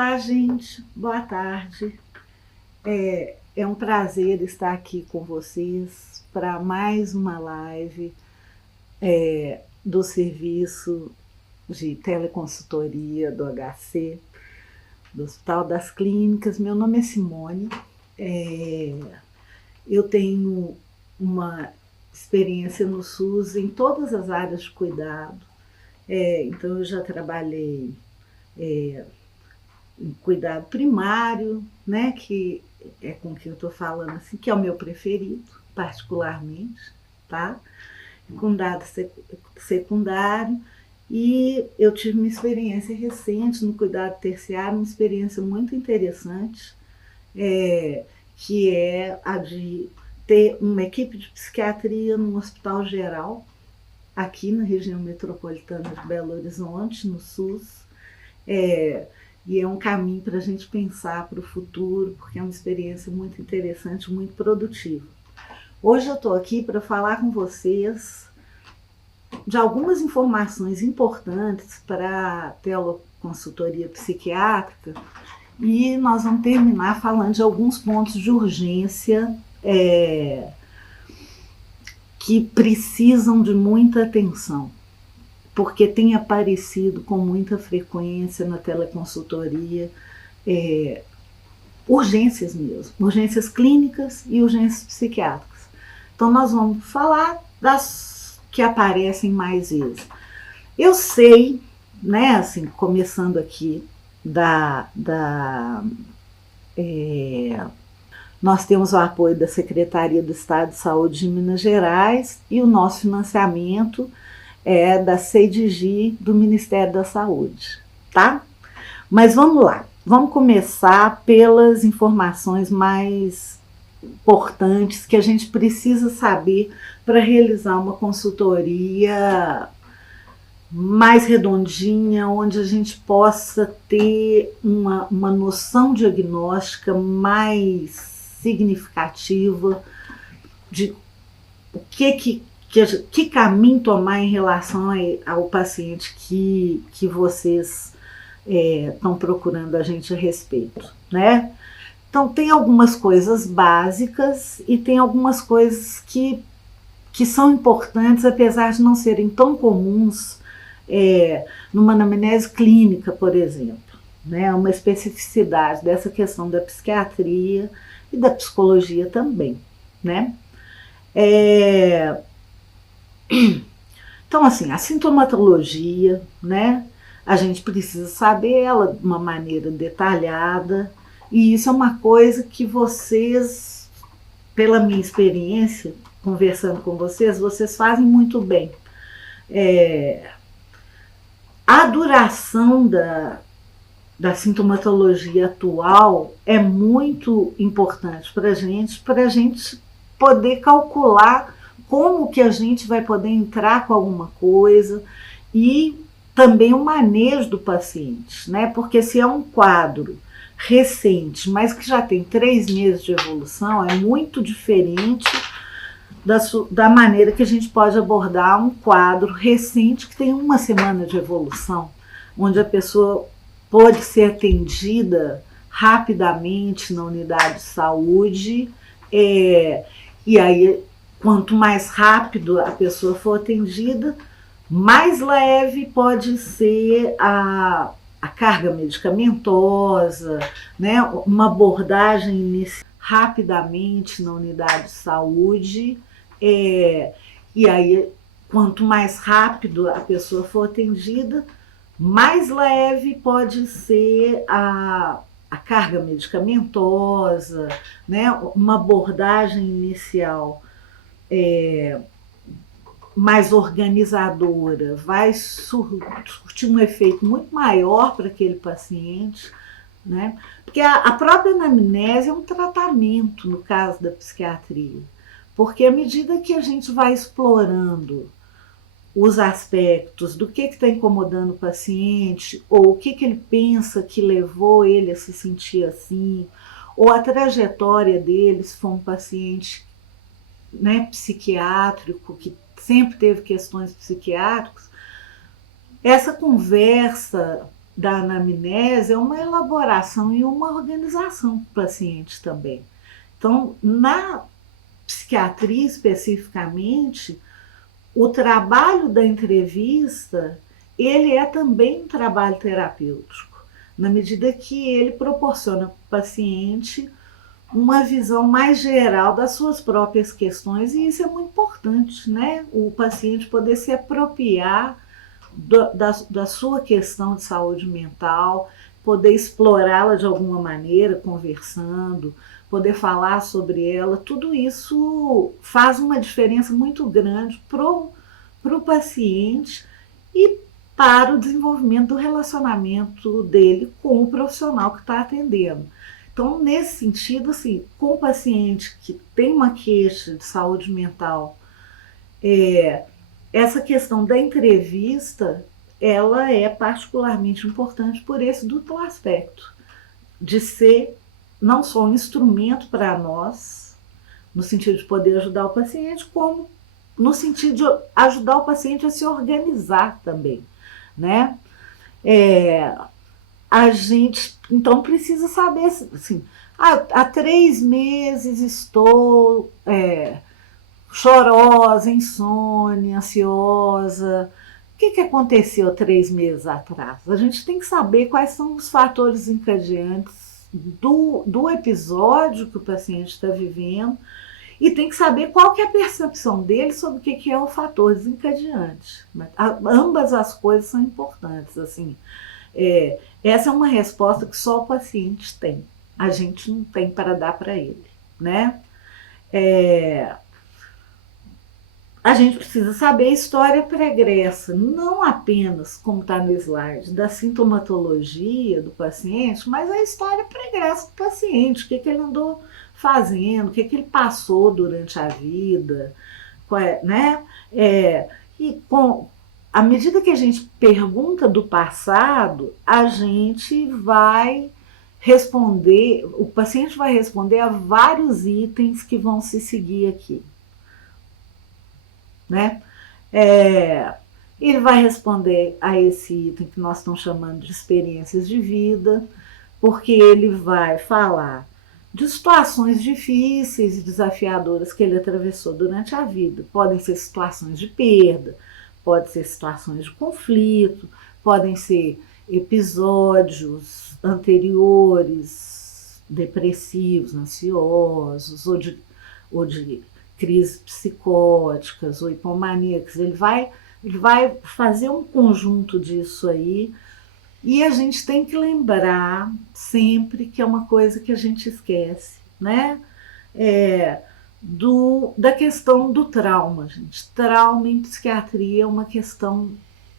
Olá, gente, boa tarde. É um prazer estar aqui com vocês para mais uma live do serviço de teleconsultoria do HC, do Hospital das Clínicas. Meu nome é Simone, eu tenho uma experiência no SUS em todas as áreas de cuidado, então eu já trabalhei em cuidado primário, né, que é com quem eu estou falando, assim, que é o meu preferido, particularmente, tá? Cuidado secundário, e eu tive uma experiência recente no cuidado terciário, uma experiência muito interessante, que é a de ter uma equipe de psiquiatria num hospital geral, aqui na região metropolitana de Belo Horizonte, no SUS, e é um caminho para a gente pensar para o futuro, porque é uma experiência muito interessante, muito produtiva. Hoje eu estou aqui para falar com vocês de algumas informações importantes para a teleconsultoria psiquiátrica, e nós vamos terminar falando de alguns pontos de urgência que precisam de muita atenção, porque tem aparecido com muita frequência na teleconsultoria urgências mesmo, urgências clínicas e urgências psiquiátricas. Então nós vamos falar das que aparecem mais vezes. Eu sei, né, assim, começando aqui nós temos o apoio da Secretaria do Estado de Saúde de Minas Gerais e o nosso financiamento é da CEDIGI, do Ministério da Saúde, tá? Mas vamos lá, vamos começar pelas informações mais importantes que a gente precisa saber para realizar uma consultoria mais redondinha, onde a gente possa ter uma noção diagnóstica mais significativa de o que caminho tomar em relação ao paciente que vocês estão procurando a gente a respeito, né? Então tem algumas coisas básicas e tem algumas coisas que são importantes, apesar de não serem tão comuns numa anamnese clínica, por exemplo, né? Uma especificidade dessa questão da psiquiatria e da psicologia também, né? Então, assim, a sintomatologia, né? A gente precisa saber ela de uma maneira detalhada, e isso é uma coisa que vocês, pela minha experiência, conversando com vocês fazem muito bem. A duração da sintomatologia atual é muito importante para a gente poder calcular como que a gente vai poder entrar com alguma coisa, e também o manejo do paciente, né? Porque se é um quadro recente, mas que já tem 3 meses de evolução, é muito diferente da maneira que a gente pode abordar um quadro recente que tem 1 semana de evolução, onde a pessoa pode ser atendida rapidamente na unidade de saúde, e aí quanto mais rápido a pessoa for atendida, mais leve pode ser a carga medicamentosa, né? Uma abordagem inicial rapidamente na unidade de saúde, e aí quanto mais rápido a pessoa for atendida, mais leve pode ser a carga medicamentosa, né? Uma abordagem inicial mais organizadora vai surtir um efeito muito maior para aquele paciente, né? Porque a própria anamnese é um tratamento no caso da psiquiatria, porque à medida que a gente vai explorando os aspectos do que está incomodando o paciente, ou o que ele pensa que levou ele a se sentir assim, ou a trajetória dele, se for um paciente, né, psiquiátrico, que sempre teve questões psiquiátricas, essa conversa da anamnese é uma elaboração e uma organização para o paciente também. Então, na psiquiatria especificamente, o trabalho da entrevista, ele é também um trabalho terapêutico, na medida que ele proporciona para o paciente uma visão mais geral das suas próprias questões, e isso é muito importante, né? O paciente poder se apropriar da sua questão de saúde mental, poder explorá-la de alguma maneira, conversando, poder falar sobre ela, tudo isso faz uma diferença muito grande para o paciente e para o desenvolvimento do relacionamento dele com o profissional que está atendendo. Então, nesse sentido, assim, com o paciente que tem uma queixa de saúde mental, essa questão da entrevista, ela é particularmente importante por esse duplo aspecto, de ser não só um instrumento para nós, no sentido de poder ajudar o paciente, como no sentido de ajudar o paciente a se organizar também, né? A gente, então, precisa saber, assim, há 3 meses estou chorosa, insônia, ansiosa. O que aconteceu 3 meses atrás? A gente tem que saber quais são os fatores encadeantes do episódio que o paciente está vivendo e tem que saber qual que é a percepção dele sobre o que é o fator desencadeante. Ambas as coisas são importantes. Assim, essa é uma resposta que só o paciente tem. A gente não tem para dar para ele, né? A gente precisa saber a história pregressa, não apenas, como está no slide, da sintomatologia do paciente, mas a história pregressa do paciente, o que ele andou fazendo, o que ele passou durante a vida, né? E à medida que a gente pergunta do passado, a gente vai responder, o paciente vai responder a vários itens que vão se seguir aqui. Né? Ele vai responder a esse item que nós estamos chamando de experiências de vida, porque ele vai falar de situações difíceis e desafiadoras que ele atravessou durante a vida. Podem ser situações de perda, podem ser situações de conflito, podem ser episódios anteriores, depressivos, ansiosos, ou de crises psicóticas ou hipomaníacas. Ele vai fazer um conjunto disso aí, e a gente tem que lembrar sempre que é uma coisa que a gente esquece, né? Da questão do trauma, gente. Trauma em psiquiatria é uma questão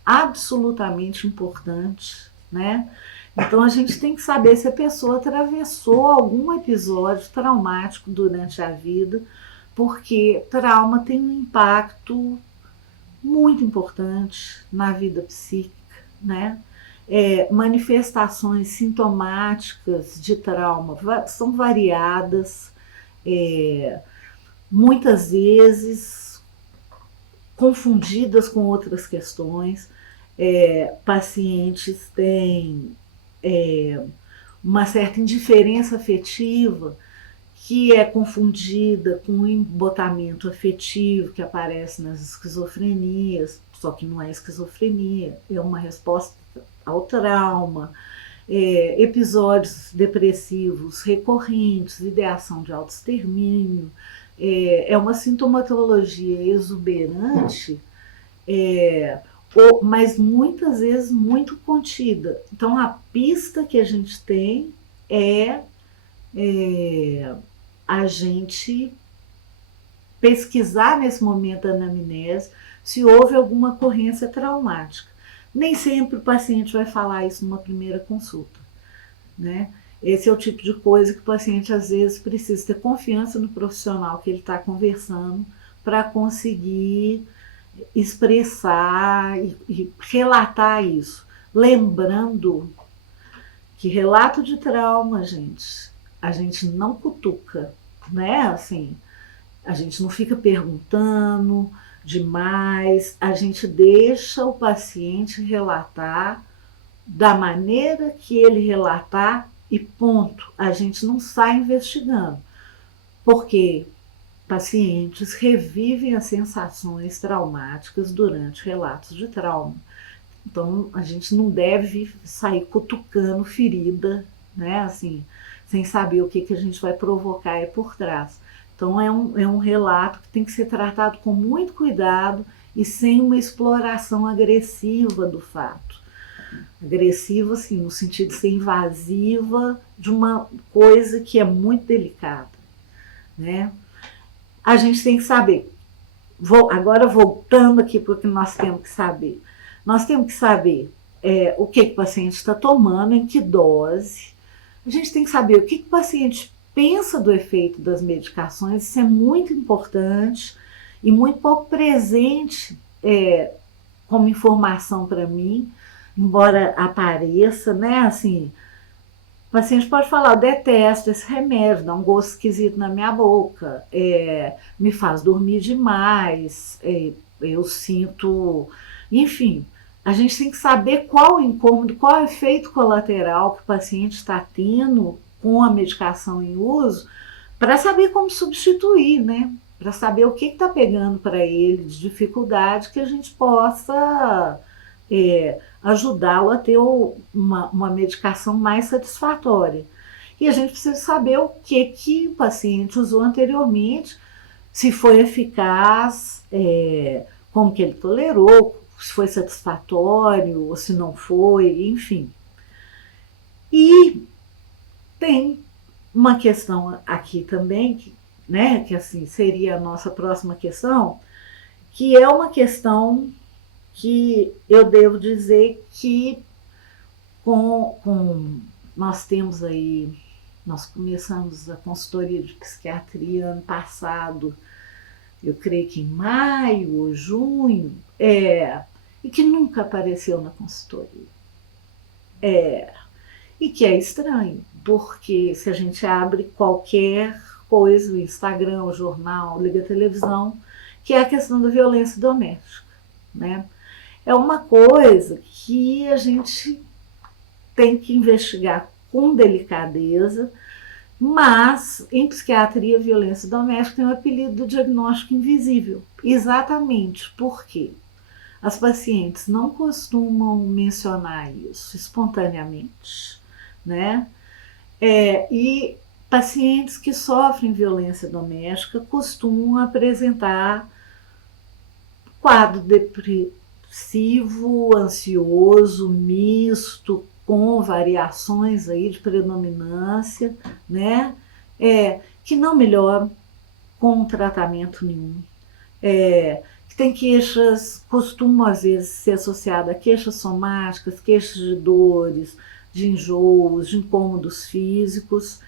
absolutamente importante, né? Então a gente tem que saber se a pessoa atravessou algum episódio traumático durante a vida, porque trauma tem um impacto muito importante na vida psíquica, né? Manifestações sintomáticas de trauma são variadas, muitas vezes confundidas com outras questões. Pacientes têm uma certa indiferença afetiva que é confundida com o embotamento afetivo que aparece nas esquizofrenias, só que não é esquizofrenia, é uma resposta ao trauma, episódios depressivos recorrentes, ideação de autoextermínio, é uma sintomatologia exuberante, mas muitas vezes muito contida. Então a pista que a gente tem é a gente pesquisar nesse momento da anamnese se houve alguma ocorrência traumática. Nem sempre o paciente vai falar isso numa primeira consulta, né? Esse é o tipo de coisa que o paciente às vezes precisa ter confiança no profissional que ele está conversando para conseguir expressar e relatar isso. Lembrando que relato de trauma, gente, a gente não cutuca, né? Assim, a gente não fica perguntando demais, a gente deixa o paciente relatar da maneira que ele relatar e ponto. A gente não sai investigando, porque pacientes revivem as sensações traumáticas durante relatos de trauma. Então, a gente não deve sair cutucando ferida, né, assim, sem saber o que a gente vai provocar aí por trás. Então, é um relato que tem que ser tratado com muito cuidado e sem uma exploração agressiva do fato. Agressiva, assim, no sentido de ser invasiva de uma coisa que é muito delicada, né? A gente tem que saber, agora voltando aqui para o que nós temos que saber. Nós temos que saber o que o paciente está tomando, em que dose. A gente tem que saber o que o paciente pensa do efeito das medicações. Isso é muito importante e muito pouco presente como informação para mim, embora apareça, né? Assim, o paciente pode falar: eu detesto esse remédio, dá um gosto esquisito na minha boca, me faz dormir demais, eu sinto. Enfim, a gente tem que saber qual o incômodo, qual é o efeito colateral que o paciente está tendo com a medicação em uso, para saber como substituir, né? Para saber o que está pegando para ele de dificuldade, que a gente possa ajudá-lo a ter uma medicação mais satisfatória. E a gente precisa saber o que o paciente usou anteriormente, se foi eficaz, como que ele tolerou, se foi satisfatório ou se não foi, enfim. E tem uma questão aqui também, né, que assim seria a nossa próxima questão, que é uma questão que eu devo dizer que nós temos aí, nós começamos a consultoria de psiquiatria ano passado, eu creio que em maio ou junho, e que nunca apareceu na consultoria. E que é estranho, porque se a gente abre qualquer coisa, o Instagram, o jornal, liga a televisão, que é a questão da violência doméstica, né? É uma coisa que a gente tem que investigar com delicadeza, mas em psiquiatria, a violência doméstica tem o apelido do diagnóstico invisível, exatamente porque as pacientes não costumam mencionar isso espontaneamente, né? E pacientes que sofrem violência doméstica costumam apresentar quadro depressivo, ansioso, misto, com variações aí de predominância, né? Que não melhoram com tratamento nenhum. Que tem queixas, costumam às vezes ser associada a queixas somáticas, queixas de dores, de enjoos, de incômodos físicos.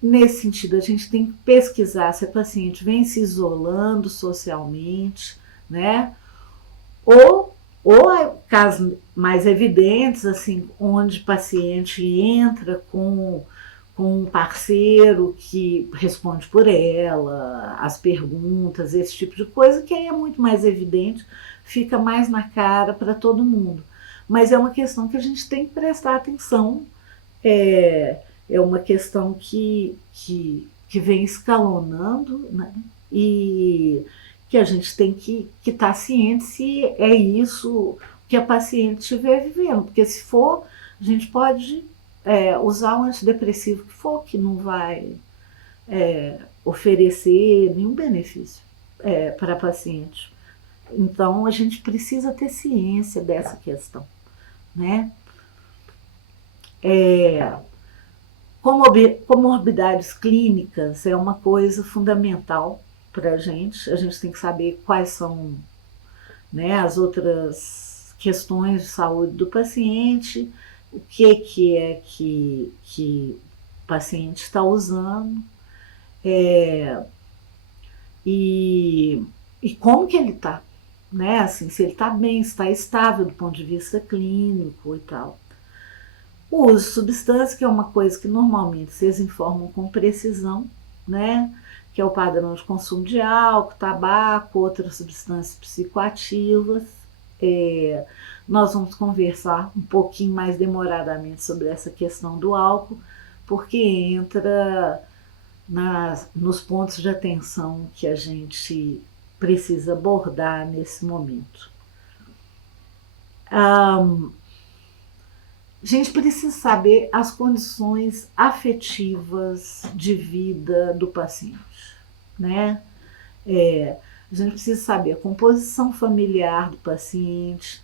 Nesse sentido, a gente tem que pesquisar se a paciente vem se isolando socialmente, né? Ou casos mais evidentes, assim, onde o paciente entra com um parceiro que responde por ela, as perguntas, esse tipo de coisa, que aí é muito mais evidente, fica mais na cara para todo mundo. Mas é uma questão que a gente tem que prestar atenção, é uma questão que vem escalonando, né? E que a gente tem que estar ciente se é isso que a paciente estiver vivendo, porque se for, a gente pode usar o antidepressivo que for, que não vai oferecer nenhum benefício para a paciente. Então, a gente precisa ter ciência dessa questão, né? Comorbidades clínicas é uma coisa fundamental para a gente tem que saber quais são, né, as outras questões de saúde do paciente, o que é que o paciente está usando, e como que ele está, né? Assim, se ele está bem, se está estável do ponto de vista clínico e tal. O uso de substância, que é uma coisa que normalmente vocês informam com precisão, né? Que é o padrão de consumo de álcool, tabaco, outras substâncias psicoativas, Nós vamos conversar um pouquinho mais demoradamente sobre essa questão do álcool, porque entra nos pontos de atenção que a gente precisa abordar nesse momento. A gente precisa saber as condições afetivas de vida do paciente, né? A gente precisa saber a composição familiar do paciente,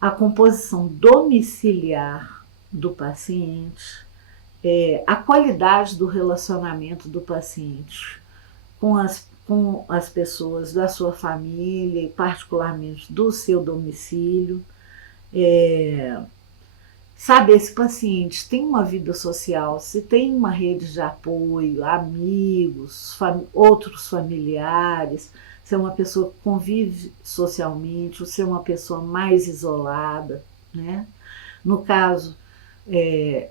a composição domiciliar do paciente, a qualidade do relacionamento do paciente com as pessoas da sua família e particularmente do seu domicílio, saber se o paciente tem uma vida social, se tem uma rede de apoio, amigos, outros familiares, se é uma pessoa que convive socialmente ou se é uma pessoa mais isolada, né? No caso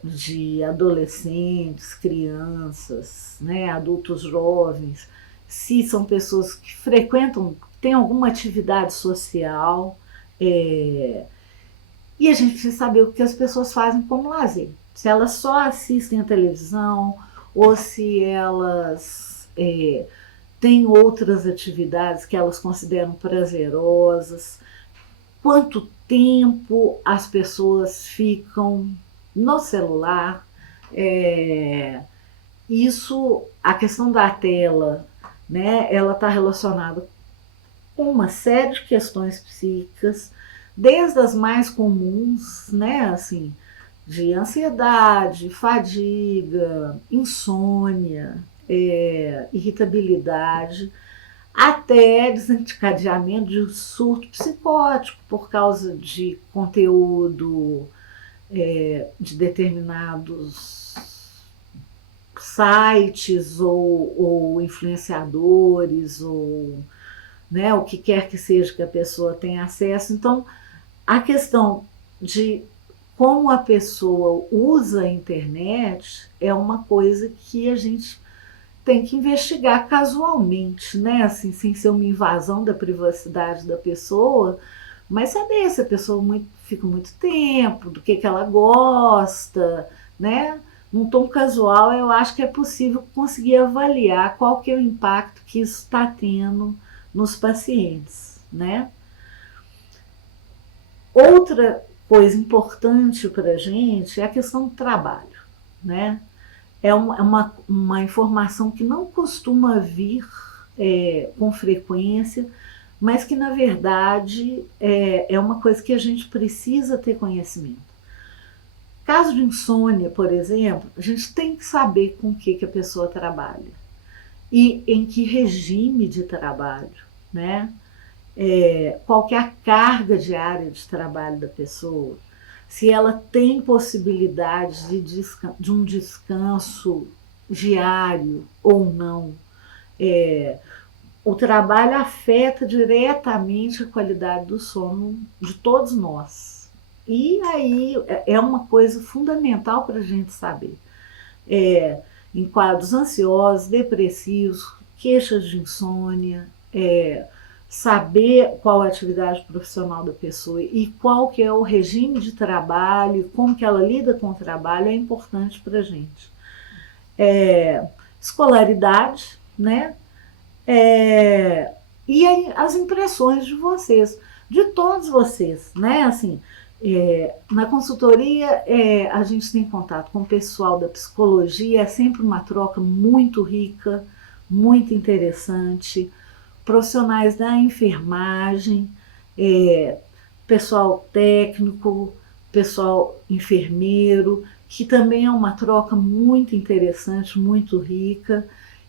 de adolescentes, crianças, né, adultos jovens, se são pessoas que frequentam, têm alguma atividade social, e a gente precisa saber o que as pessoas fazem como lazer. Se elas só assistem a televisão ou se elas têm outras atividades que elas consideram prazerosas, quanto tempo as pessoas ficam no celular. A questão da tela, né, ela está relacionada com uma série de questões psíquicas, desde as mais comuns, né, assim, de ansiedade, fadiga, insônia, irritabilidade, até desencadeamento de surto psicótico por causa de conteúdo de determinados sites ou influenciadores ou, né, o que quer que seja que a pessoa tenha acesso. Então, a questão de como a pessoa usa a internet é uma coisa que a gente tem que investigar casualmente, né? Assim, sem ser uma invasão da privacidade da pessoa, mas saber se a pessoa fica muito tempo, do que ela gosta, né? Num tom casual, eu acho que é possível conseguir avaliar qual que é o impacto que isso está tendo nos pacientes, né? Outra coisa importante para a gente é a questão do trabalho, né? É uma informação que não costuma vir com frequência, mas que, na verdade, é uma coisa que a gente precisa ter conhecimento. Caso de insônia, por exemplo, a gente tem que saber com o que a pessoa trabalha e em que regime de trabalho, né? Qual que é a carga diária de trabalho da pessoa, se ela tem possibilidade de um descanso diário ou não. O trabalho afeta diretamente a qualidade do sono de todos nós. E aí é uma coisa fundamental para a gente saber. Em quadros ansiosos, depressivos, queixas de insônia, saber qual é a atividade profissional da pessoa e qual que é o regime de trabalho, como que ela lida com o trabalho é importante para a gente. Escolaridade, né? E as impressões de vocês, de todos vocês, né? Assim, na consultoria a gente tem contato com o pessoal da psicologia, é sempre uma troca muito rica, muito interessante. Profissionais da enfermagem, pessoal técnico, pessoal enfermeiro, que também é uma troca muito interessante, muito rica,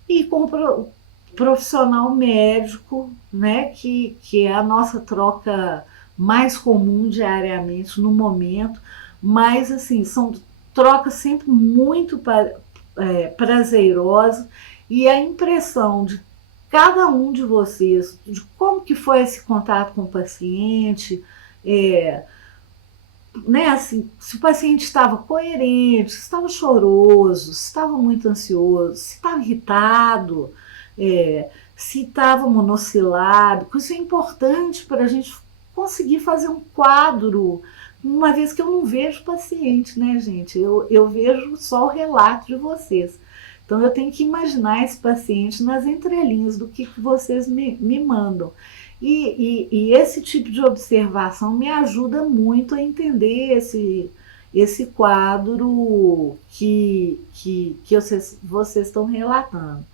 e com o profissional médico, né, que é a nossa troca mais comum diariamente no momento, mas assim, são trocas sempre muito prazerosas, e a impressão de cada um de vocês, de como que foi esse contato com o paciente, né, assim, se o paciente estava coerente, se estava choroso, se estava muito ansioso, se estava irritado, se estava monossilábico, isso é importante para a gente conseguir fazer um quadro, uma vez que eu não vejo o paciente, né, gente? Eu vejo só o relato de vocês. Então eu tenho que imaginar esse paciente nas entrelinhas do que vocês me mandam. E esse tipo de observação me ajuda muito a entender esse quadro que vocês estão relatando.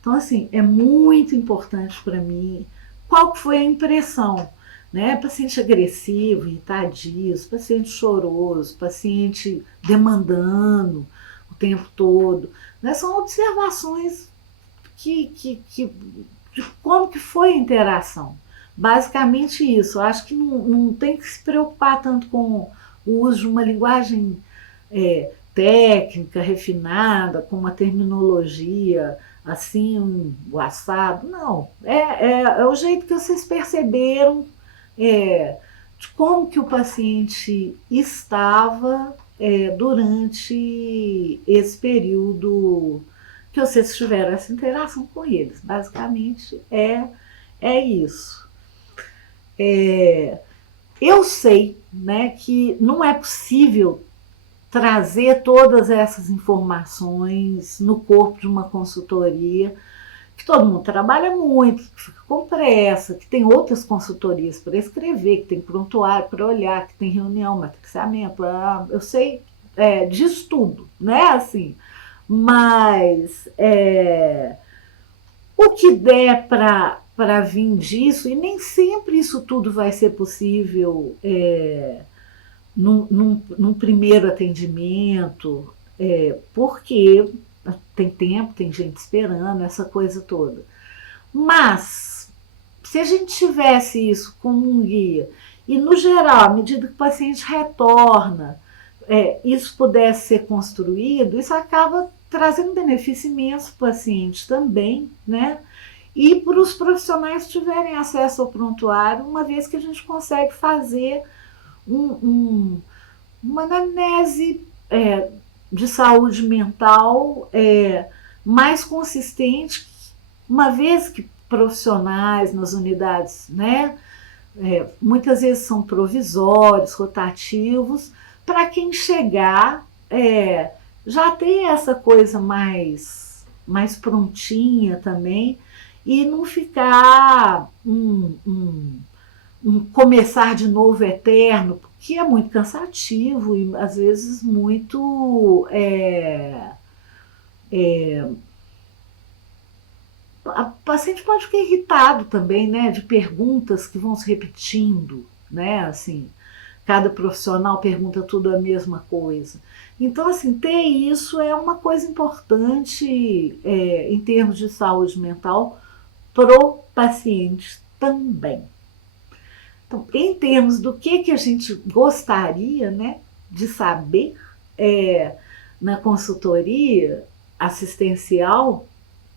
Então, assim, é muito importante para mim qual foi a impressão, né? Paciente agressivo, irritadiço, paciente choroso, paciente demandando o tempo todo, né? São observações de como que foi a interação. Basicamente isso. Eu acho que não tem que se preocupar tanto com o uso de uma linguagem técnica, refinada, com uma terminologia assim, o assado. Não, é o jeito que vocês perceberam de como que o paciente estava durante esse período que vocês tiveram essa interação com eles. Basicamente é isso. Eu sei, né, que não é possível trazer todas essas informações no corpo de uma consultoria, que todo mundo trabalha muito, que fica com pressa, que tem outras consultorias para escrever, que tem prontuário para olhar, que tem reunião, matriciamento, eu sei disso tudo, né, assim, mas o que der para vir disso, e nem sempre isso tudo vai ser possível num primeiro atendimento, porque tem tempo, tem gente esperando, essa coisa toda. Mas, se a gente tivesse isso como um guia, e no geral, à medida que o paciente retorna, isso pudesse ser construído, isso acaba trazendo benefício imenso para o paciente também, né? E para os profissionais que tiverem acesso ao prontuário, uma vez que a gente consegue fazer uma anamnese de saúde mental mais consistente, uma vez que profissionais nas unidades, né, muitas vezes são provisórios, rotativos, para quem chegar já ter essa coisa mais prontinha também, e não ficar um começar de novo eterno, que é muito cansativo e às vezes muito o paciente pode ficar irritado também, né, de perguntas que vão se repetindo, né, assim, cada profissional pergunta tudo a mesma coisa. Então, assim, ter isso é uma coisa importante em termos de saúde mental pro paciente também. Então, em termos do que a gente gostaria, né, de saber na consultoria assistencial,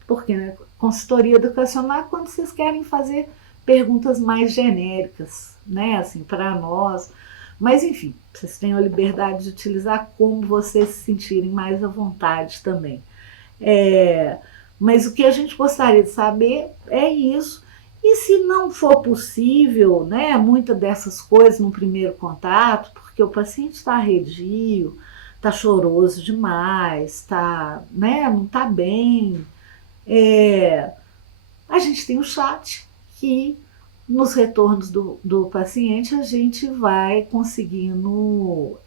porque né, consultoria educacional é quando vocês querem fazer perguntas mais genéricas, né, assim, para nós. Mas, enfim, vocês têm a liberdade de utilizar como vocês se sentirem mais à vontade também. Mas o que a gente gostaria de saber é isso. E se não for possível, né, muitas dessas coisas no primeiro contato, porque o paciente está arredio, está choroso demais, né, não está bem, a gente tem o chat que nos retornos do paciente a gente vai conseguindo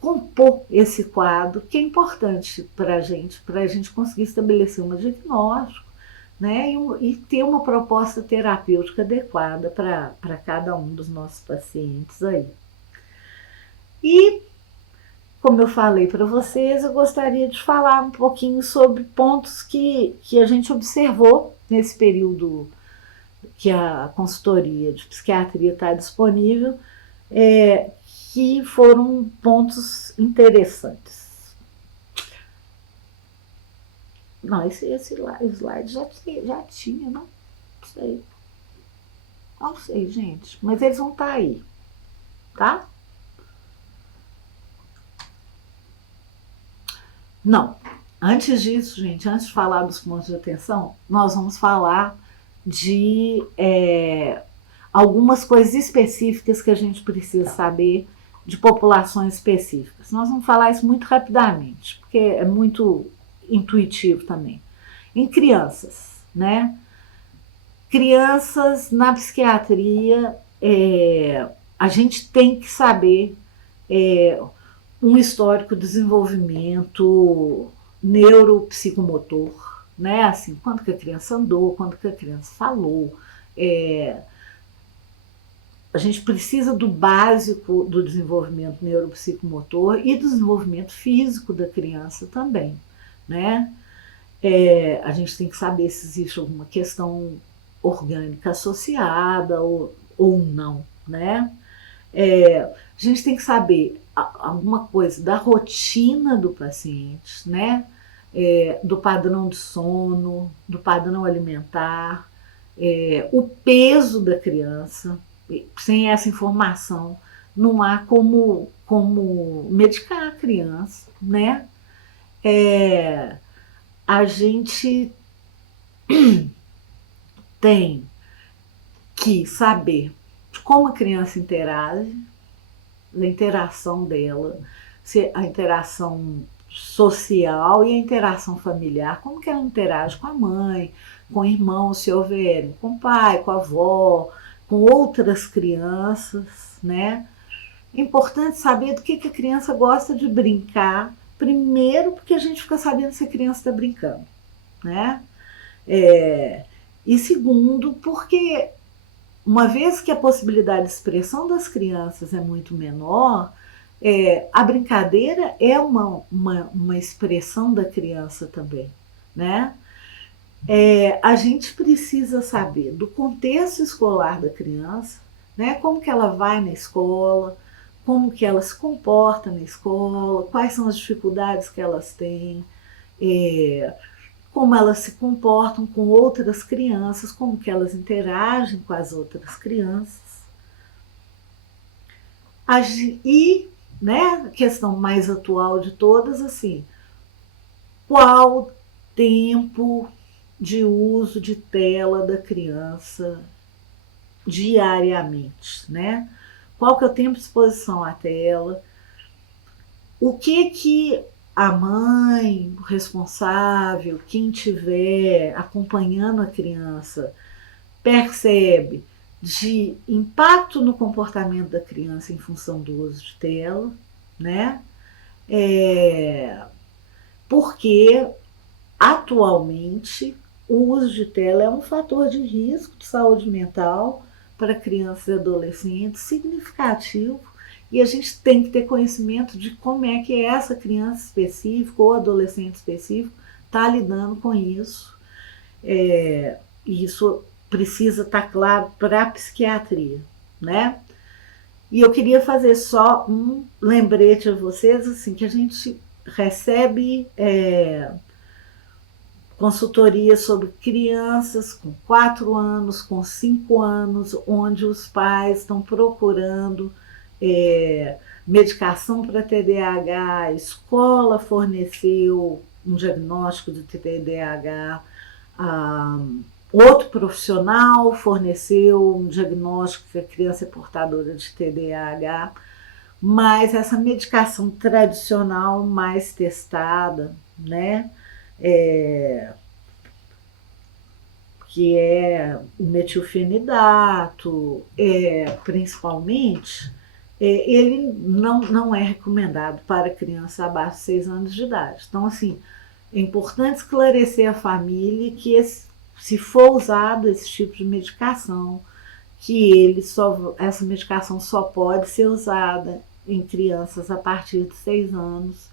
compor esse quadro, que é importante para a gente conseguir estabelecer um diagnóstico, né, e ter uma proposta terapêutica adequada para cada um dos nossos pacientes aí. E, como eu falei para vocês, eu gostaria de falar um pouquinho sobre pontos que a gente observou nesse período que a consultoria de psiquiatria está disponível, que foram pontos interessantes. Não, esse slide já tinha, não sei. Não sei, gente, mas eles vão estar aí, tá? Não, antes disso, gente, antes de falar dos pontos de atenção, nós vamos falar de algumas coisas específicas que a gente precisa saber de populações específicas. Nós vamos falar isso muito rapidamente, porque é muito intuitivo também. Em crianças, né? Crianças na psiquiatria, a gente tem que saber um histórico de desenvolvimento neuropsicomotor, né? Assim, quando que a criança andou, quando que a criança falou. A gente precisa do básico do desenvolvimento neuropsicomotor e do desenvolvimento físico da criança também, né? A gente tem que saber se existe alguma questão orgânica associada ou não, né? A gente tem que saber alguma coisa da rotina do paciente, né? Do padrão de sono, do padrão alimentar, o peso da criança. Sem essa informação, não há como medicar a criança, né? A gente tem que saber como a criança interage, a interação dela, a interação social e a interação familiar, como que ela interage com a mãe, com o irmão, se houver, com o pai, com a avó, com outras crianças, né? É importante saber do que a criança gosta de brincar, primeiro porque a gente fica sabendo se a criança está brincando, né? E segundo, porque uma vez que a possibilidade de expressão das crianças é muito menor, a brincadeira é uma expressão da criança também, né? A gente precisa saber do contexto escolar da criança, né? Como que ela vai na escola, como que ela se comporta na escola, quais são as dificuldades que elas têm, como elas se comportam com outras crianças, como que elas interagem com as outras crianças. E, né, a questão mais atual de todas, assim, qual tempo de uso de tela da criança diariamente, né? Qual que é o tempo de exposição à tela? O que a mãe, o responsável, quem estiver acompanhando a criança, percebe de impacto no comportamento da criança em função do uso de tela, né? Porque atualmente o uso de tela é um fator de risco de saúde mental para crianças e adolescentes significativo, e a gente tem que ter conhecimento de como é que essa criança específica ou adolescente específico está lidando com isso. E isso precisa estar claro para a psiquiatria, né? E eu queria fazer só um lembrete a vocês, assim, que a gente recebe consultoria sobre crianças com 4 anos, com 5 anos, onde os pais estão procurando medicação para TDAH, a escola forneceu um diagnóstico de TDAH, outro profissional forneceu um diagnóstico que a criança é portadora de TDAH, mas essa medicação tradicional mais testada, né? Que é o metilfenidato, principalmente, ele não é recomendado para criança abaixo de 6 anos de idade. Então, assim, é importante esclarecer a família que se for usado esse tipo de medicação, que essa medicação só pode ser usada em crianças a partir de 6 anos.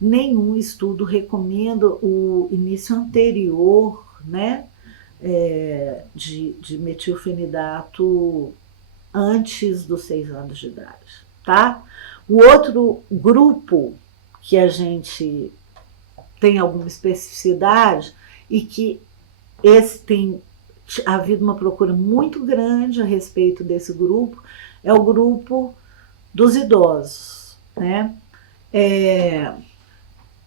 Nenhum estudo recomenda o início anterior, né, de metilfenidato antes dos 6 anos de idade, tá? O outro grupo que a gente tem alguma especificidade e que esse tem havido uma procura muito grande a respeito desse grupo é o grupo dos idosos, né?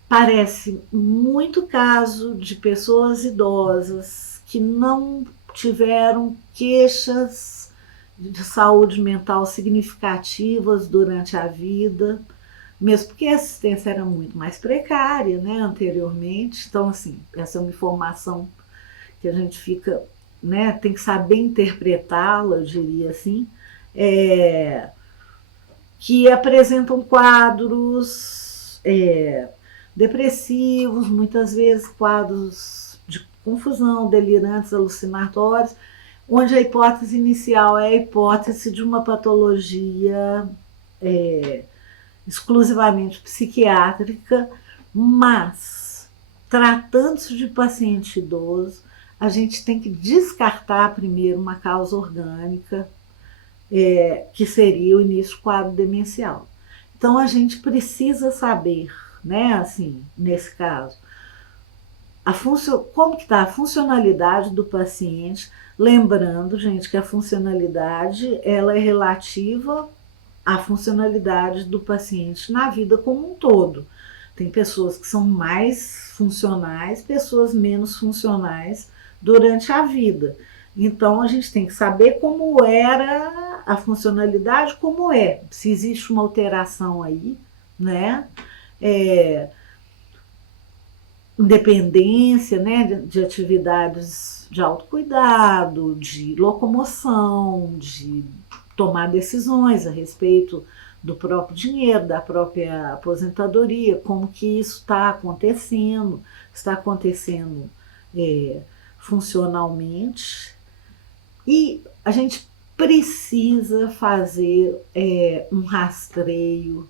Parece muito caso de pessoas idosas que não tiveram queixas de saúde mental significativas durante a vida, mesmo porque a assistência era muito mais precária, né, anteriormente. Então, assim, essa é uma informação que a gente fica, né, tem que saber interpretá-la, eu diria assim, que apresentam quadros depressivos, muitas vezes quadros de confusão, delirantes, alucinatórios, onde a hipótese inicial é a hipótese de uma patologia exclusivamente psiquiátrica, mas, tratando-se de paciente idoso, a gente tem que descartar primeiro uma causa orgânica, que seria o início do quadro demencial. Então, a gente precisa saber, né, assim, nesse caso, como que está a funcionalidade do paciente, lembrando, gente, que a funcionalidade ela é relativa à funcionalidade do paciente na vida como um todo. Tem pessoas que são mais funcionais, pessoas menos funcionais durante a vida. Então, a gente tem que saber como era a funcionalidade, como é, se existe uma alteração aí, né? Independência, né, de atividades de autocuidado, de locomoção, de tomar decisões a respeito do próprio dinheiro, da própria aposentadoria, como que isso está acontecendo funcionalmente. E a gente precisa fazer um rastreio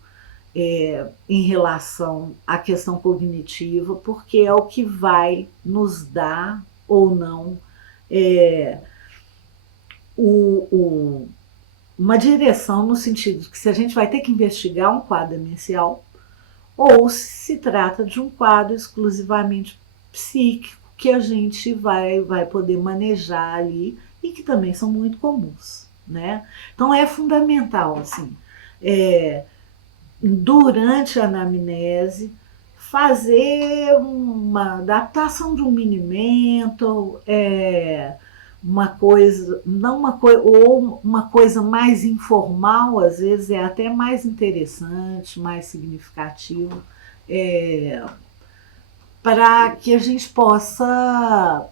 em relação à questão cognitiva, porque é o que vai nos dar ou não uma direção, no sentido de que se a gente vai ter que investigar um quadro demencial ou se trata de um quadro exclusivamente psíquico que a gente vai poder manejar ali e que também são muito comuns, né? Então é fundamental, assim, durante a anamnese, fazer uma adaptação de um mini-mental, uma coisa, não uma coisa, ou uma coisa mais informal, às vezes é até mais interessante, mais significativo, para que a gente possa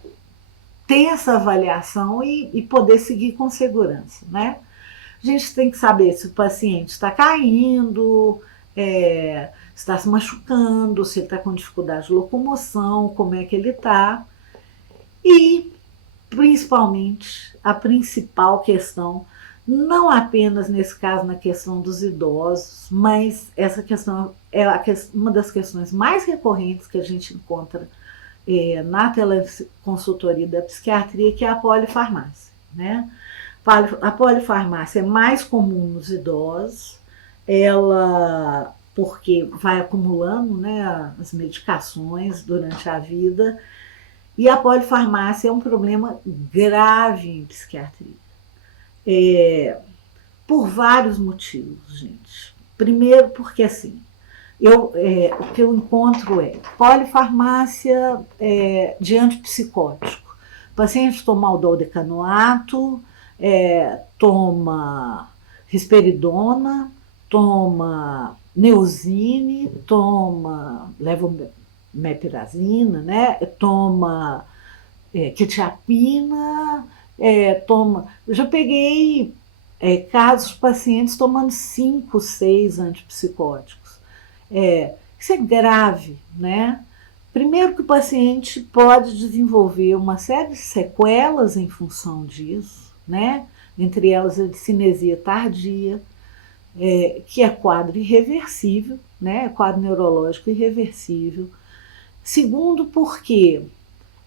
ter essa avaliação e poder seguir com segurança, né? A gente tem que saber se o paciente está caindo, está se machucando, se ele está com dificuldade de locomoção, como é que ele está. E, principalmente, a principal questão, não apenas nesse caso na questão dos idosos, mas essa questão é uma das questões mais recorrentes que a gente encontra na teleconsultoria da psiquiatria, que é a polifarmácia, né? A polifarmácia é mais comum nos idosos, ela porque vai acumulando, né, as medicações durante a vida, e a polifarmácia é um problema grave em psiquiatria, por vários motivos, gente. Primeiro porque, assim, o que eu encontro polifarmácia de antipsicótico. O paciente toma aldodecanoato, toma risperidona, toma neosine, toma levomepirazina, né? Toma quetiapina, toma. Eu já peguei casos de pacientes tomando 5, 6 antipsicóticos. Isso é grave, né? Primeiro que o paciente pode desenvolver uma série de sequelas em função disso, né? Entre elas a cinesia tardia, que é quadro irreversível, né? Quadro neurológico irreversível. Segundo, porque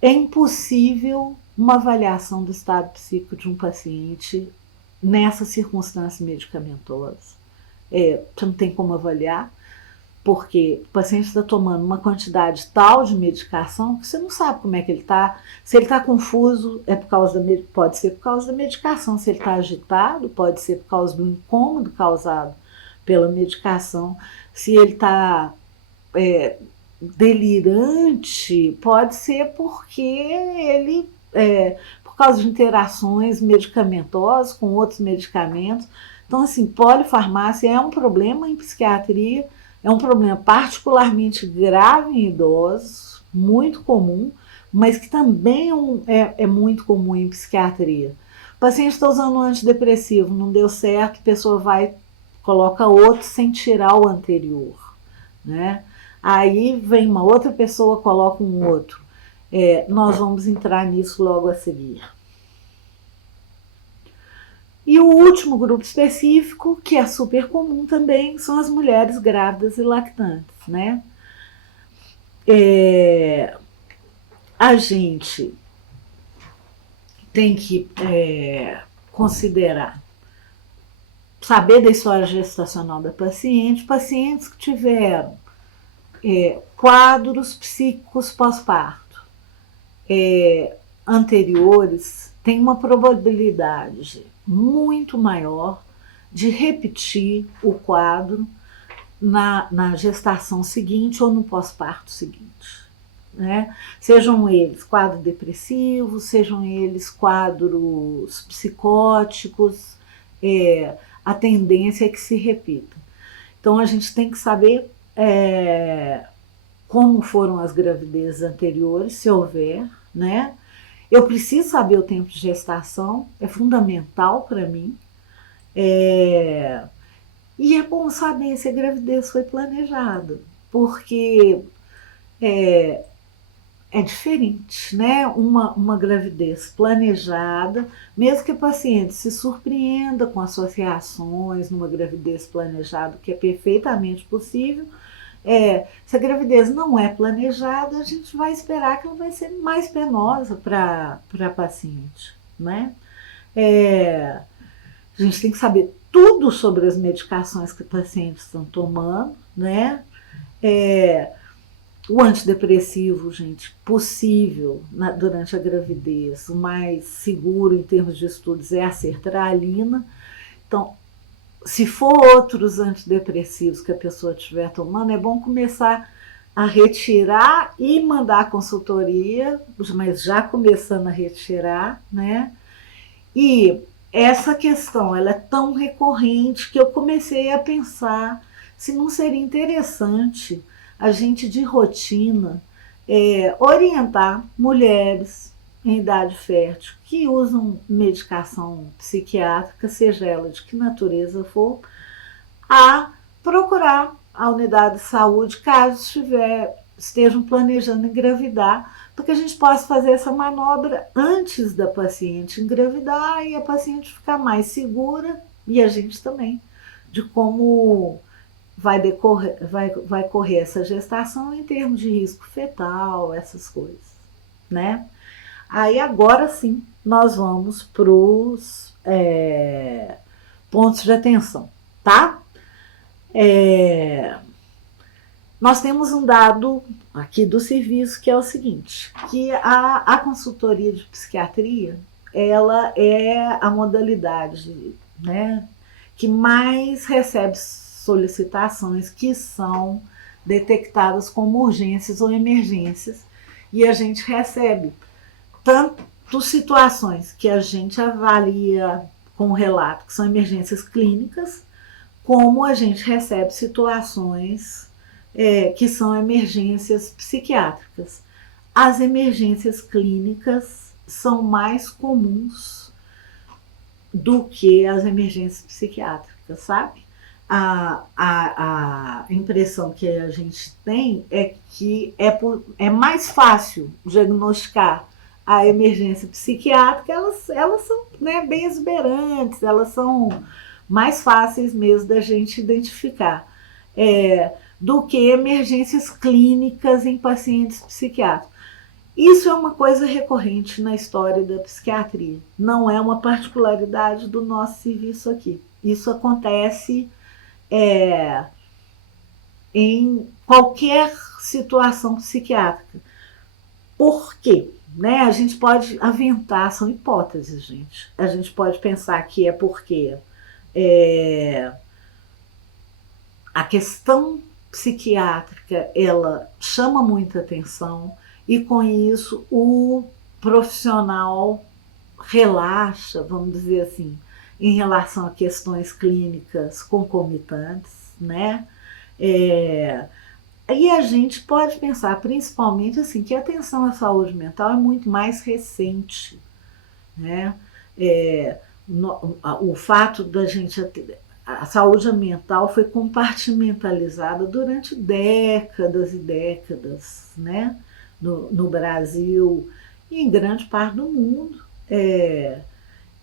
é impossível uma avaliação do estado psíquico de um paciente nessa circunstância medicamentosa. Você não tem como avaliar, porque o paciente está tomando uma quantidade tal de medicação que você não sabe como é que ele está. Se ele está confuso, pode ser por causa da medicação. Se ele está agitado, pode ser por causa do incômodo causado pela medicação. Se ele está delirante, pode ser porque por por causa de interações medicamentosas com outros medicamentos. Então, assim, polifarmácia é um problema em psiquiatria, é um problema particularmente grave em idosos, muito comum, mas que também é muito comum em psiquiatria. O paciente está usando um antidepressivo, não deu certo, a pessoa vai, coloca outro sem tirar o anterior, né? Aí vem uma outra pessoa, coloca um outro. Nós vamos entrar nisso logo a seguir. E o último grupo específico, que é super comum também, são as mulheres grávidas e lactantes, né? A gente tem que considerar, saber da história gestacional da paciente, pacientes que tiveram quadros psíquicos pós-parto anteriores têm uma probabilidade muito maior de repetir o quadro na gestação seguinte ou no pós-parto seguinte, né? Sejam eles quadros depressivos, sejam eles quadros psicóticos, a tendência é que se repita. Então a gente tem que saber como foram as gravidezes anteriores, se houver, né? Eu preciso saber o tempo de gestação, é fundamental para mim. E é bom saber se a gravidez foi planejada, porque é diferente, né? Uma gravidez planejada, mesmo que a paciente se surpreenda com associações numa gravidez planejada, que é perfeitamente possível. Se a gravidez não é planejada, a gente vai esperar que ela vai ser mais penosa para a paciente, né? A gente tem que saber tudo sobre as medicações que os pacientes estão tomando, né? O antidepressivo, gente, possível durante a gravidez, o mais seguro em termos de estudos é a sertralina. Então, se for outros antidepressivos que a pessoa estiver tomando, é bom começar a retirar e mandar a consultoria, mas já começando a retirar, né? E essa questão, ela é tão recorrente que eu comecei a pensar se não seria interessante a gente, de rotina, orientar mulheres em idade fértil que usam medicação psiquiátrica, seja ela de que natureza for, a procurar a unidade de saúde caso estejam planejando engravidar, para que a gente possa fazer essa manobra antes da paciente engravidar e a paciente ficar mais segura, e a gente também, de como vai correr essa gestação em termos de risco fetal, essas coisas, né? Aí agora sim nós vamos para os pontos de atenção, tá? Nós temos um dado aqui do serviço que é o seguinte, que a consultoria de psiquiatria, ela é a modalidade, né, que mais recebe solicitações que são detectadas como urgências ou emergências, e a gente recebe tanto situações que a gente avalia com relato, que são emergências clínicas, como a gente recebe situações que são emergências psiquiátricas. As emergências clínicas são mais comuns do que as emergências psiquiátricas, sabe? A impressão que a gente tem é que é mais fácil diagnosticar a emergência psiquiátrica, elas são, né, bem exuberantes, elas são mais fáceis mesmo da gente identificar, do que emergências clínicas em pacientes psiquiátricos. Isso é uma coisa recorrente na história da psiquiatria, não é uma particularidade do nosso serviço aqui. Isso acontece em qualquer situação psiquiátrica. Por quê? Né? A gente pode aventar, são hipóteses, gente. A gente pode pensar que é porque a questão psiquiátrica, ela chama muita atenção e com isso o profissional relaxa, vamos dizer assim, em relação a questões clínicas concomitantes, né? E a gente pode pensar principalmente assim que a atenção à saúde mental é muito mais recente, né? O fato da gente a saúde mental foi compartimentalizada durante décadas e décadas, né? No Brasil e em grande parte do mundo.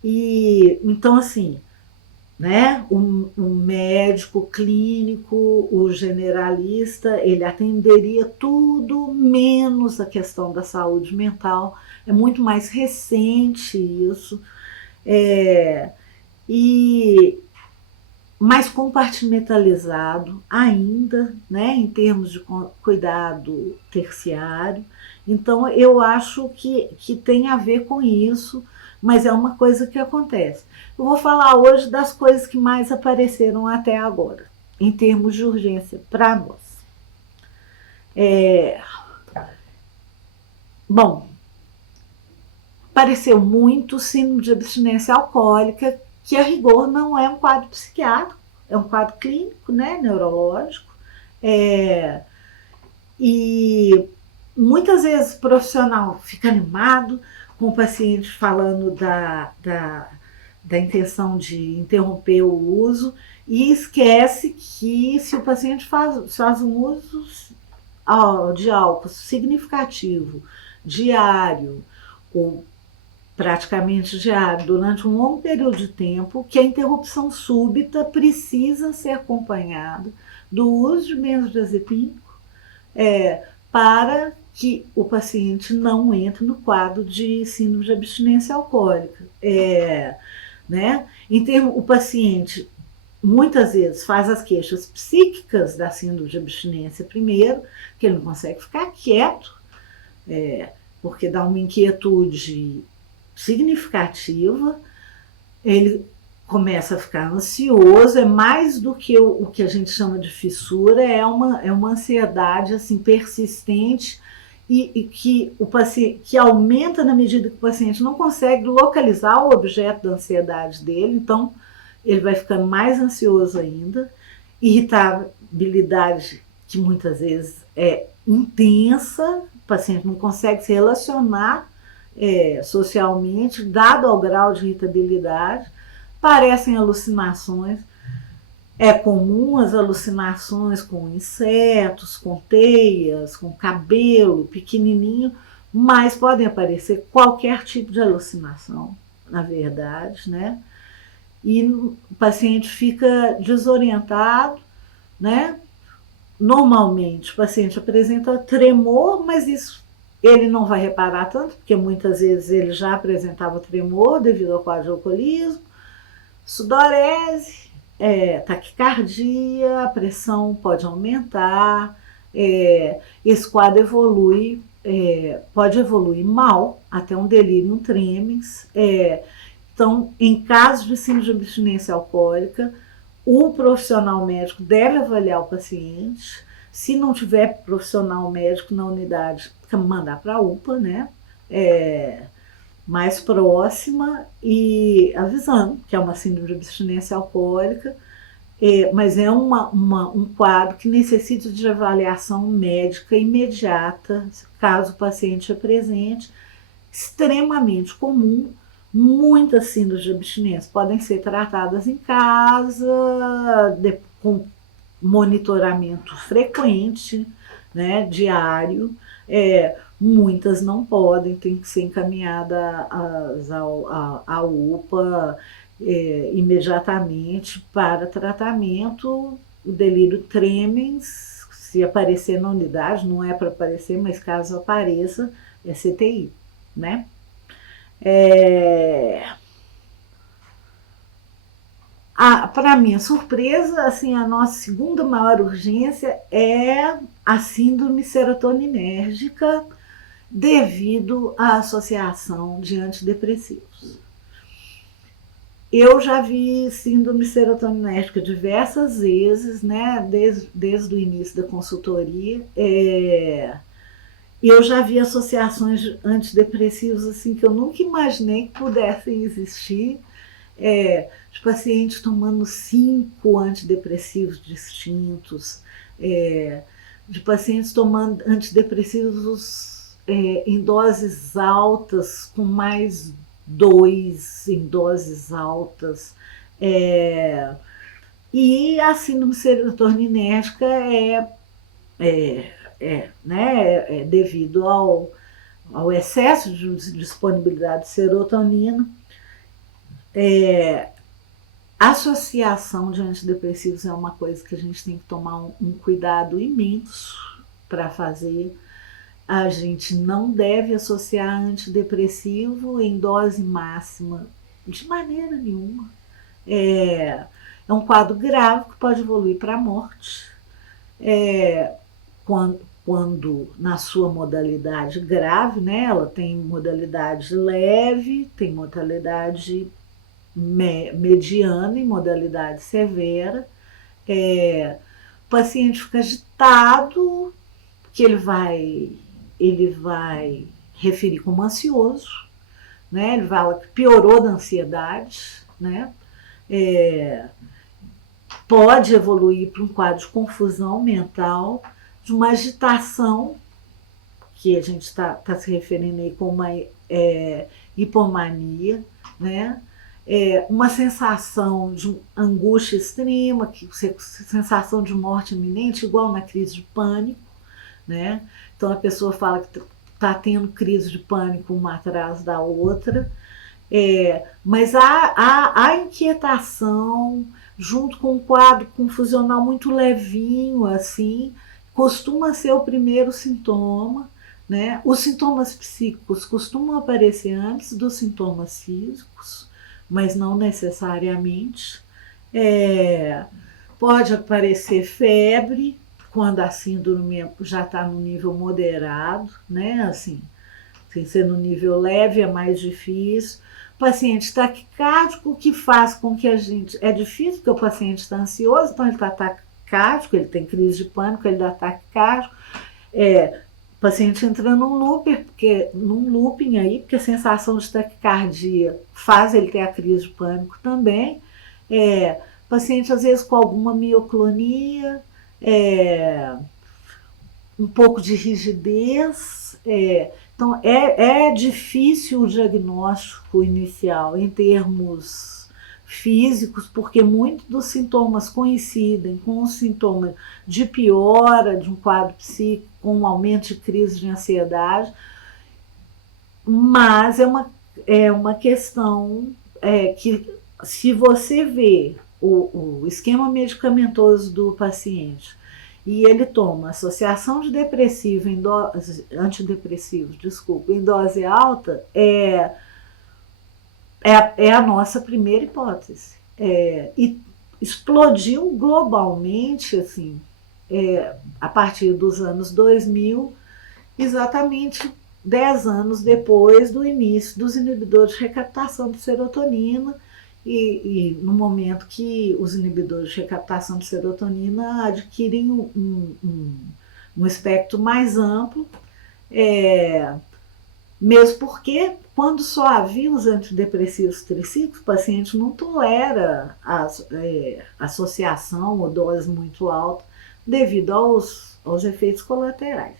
E então assim, né? O médico clínico, o generalista, ele atenderia tudo menos a questão da saúde mental. É muito mais recente isso. E mais compartimentalizado ainda, né, em termos de cuidado terciário. Então, eu acho que tem a ver com isso, mas é uma coisa que acontece. Eu vou falar hoje das coisas que mais apareceram até agora, em termos de urgência para nós. Bom, apareceu muito síndrome de abstinência alcoólica, que a rigor não é um quadro psiquiátrico, é um quadro clínico, né, neurológico. E muitas vezes o profissional fica animado com o paciente falando da intenção de interromper o uso e esquece que se o paciente faz um uso de álcool significativo, diário, ou praticamente diário, durante um longo período de tempo, que a interrupção súbita precisa ser acompanhada do uso de benzodiazepínico para que o paciente não entre no quadro de síndrome de abstinência alcoólica. Né? O paciente muitas vezes faz as queixas psíquicas da síndrome de abstinência primeiro, que ele não consegue ficar quieto, porque dá uma inquietude significativa, ele começa a ficar ansioso, é mais do que o que a gente chama de fissura, é uma ansiedade assim, persistente e que aumenta na medida que o paciente não consegue localizar o objeto da ansiedade dele, então ele vai ficando mais ansioso ainda, irritabilidade que muitas vezes é intensa, o paciente não consegue se relacionar socialmente, dado ao grau de irritabilidade, parecem alucinações. É comum as alucinações com insetos, com teias, com cabelo pequenininho, mas podem aparecer qualquer tipo de alucinação, na verdade, né? E o paciente fica desorientado, né? Normalmente o paciente apresenta tremor, mas isso ele não vai reparar tanto, porque muitas vezes ele já apresentava tremor devido ao quadro de alcoolismo, sudorese, taquicardia, a pressão pode aumentar, esse quadro pode evoluir mal, até um delírio tremens. Então, em caso de síndrome de abstinência alcoólica, o profissional médico deve avaliar o paciente. Se não tiver profissional médico na unidade, mandar para a UPA, né? Mais próxima, e avisando que é uma síndrome de abstinência alcoólica, mas é um quadro que necessita de avaliação médica imediata, caso o paciente apresente, extremamente comum. Muitas síndromes de abstinência podem ser tratadas em casa, com monitoramento frequente, né, diário. Muitas não podem, tem que ser encaminhadas à UPA imediatamente para tratamento. O delírio tremens, se aparecer na unidade, não é para aparecer, mas caso apareça, é CTI, né? Para minha surpresa, assim, a nossa segunda maior urgência é a síndrome serotoninérgica devido à associação de antidepressivos. Eu já vi síndrome serotoninérgica diversas vezes, né, desde o início da consultoria, E eu já vi associações de antidepressivos assim que eu nunca imaginei que pudessem existir. De pacientes tomando 5 antidepressivos distintos, de pacientes tomando antidepressivos em doses altas, com mais 2 em doses altas. E a síndrome serotoninérgica devido ao excesso de disponibilidade de serotonina. A associação de antidepressivos é uma coisa que a gente tem que tomar um cuidado imenso para fazer. A gente não deve associar antidepressivo em dose máxima de maneira nenhuma. É um quadro grave que pode evoluir para a morte. Quando na sua modalidade grave, né, ela tem modalidade leve, tem modalidade mediana e modalidade severa. O paciente fica agitado, que ele vai referir como ansioso, né? Ele fala que piorou da ansiedade, né? Pode evoluir para um quadro de confusão mental, de uma agitação, que a gente está se referindo aí como uma hipomania, né? Uma sensação de angústia extrema, sensação de morte iminente, igual na crise de pânico, né? Então a pessoa fala que está tendo crise de pânico uma atrás da outra, mas a inquietação, junto com um quadro confusional muito levinho, assim, costuma ser o primeiro sintoma, né? Os sintomas psíquicos costumam aparecer antes dos sintomas físicos, mas não necessariamente. Pode aparecer febre quando a síndrome já está no nível moderado, né? Assim, sem ser no nível leve é mais difícil. O paciente taquicárdico, que faz com que a gente... É difícil porque o paciente está ansioso, então ele está taquicárdico, ele tem crise de pânico, ele dá taquicárdico. O paciente entra num looping aí, porque a sensação de taquicardia faz ele ter a crise de pânico também. O paciente, às vezes, com alguma mioclonia, um pouco de rigidez. Então, é difícil o diagnóstico inicial em termos físicos, porque muitos dos sintomas coincidem com os sintomas de piora de um quadro psíquico, com um aumento de crise de ansiedade, mas é uma questão que, se você vê o esquema medicamentoso do paciente e ele toma associação de antidepressivos, em dose alta, é a nossa primeira hipótese. E explodiu globalmente, assim, a partir dos anos 2000, exatamente 10 anos depois do início dos inibidores de recaptação de serotonina, e no momento que os inibidores de recaptação de serotonina adquirem um espectro mais amplo, mesmo porque, quando só havia os antidepressivos tricíclicos, o paciente não tolera a associação ou dose muito alta devido aos efeitos colaterais.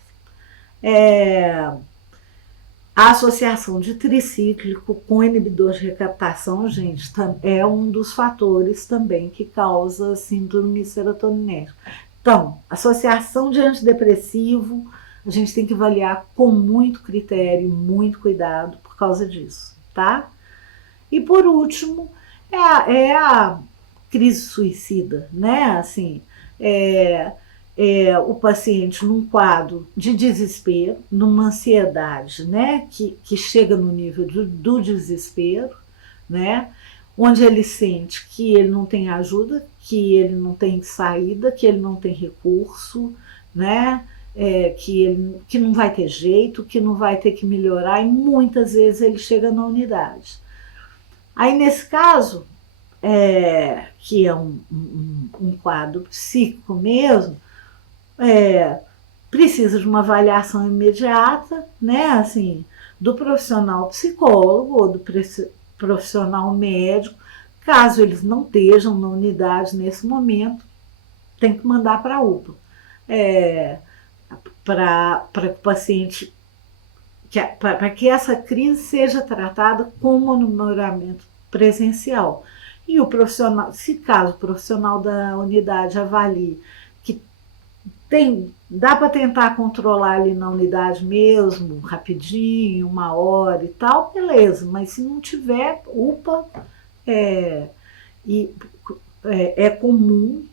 A associação de tricíclico com inibidor de recaptação, gente, é um dos fatores também que causa síndrome serotoninérgica. Então, associação de antidepressivo, a gente tem que avaliar com muito critério, muito cuidado por causa disso, tá? E por último, é a crise suicida, né? Assim, o paciente num quadro de desespero, numa ansiedade, né, que chega no nível do desespero, né, onde ele sente que ele não tem ajuda, que ele não tem saída, que ele não tem recurso, né, que não vai ter jeito, que não vai ter que melhorar, e muitas vezes ele chega na unidade. Aí, nesse caso, que é um quadro psíquico mesmo, precisa de uma avaliação imediata, né, assim, do profissional psicólogo ou do profissional médico. Caso eles não estejam na unidade nesse momento, tem que mandar para a UPA, para que o paciente, para que essa crise seja tratada com monitoramento presencial. E o profissional, se caso o profissional da unidade avalie que dá para tentar controlar ali na unidade mesmo, rapidinho, 1 hora e tal, beleza, mas se não tiver, UPA, e é comum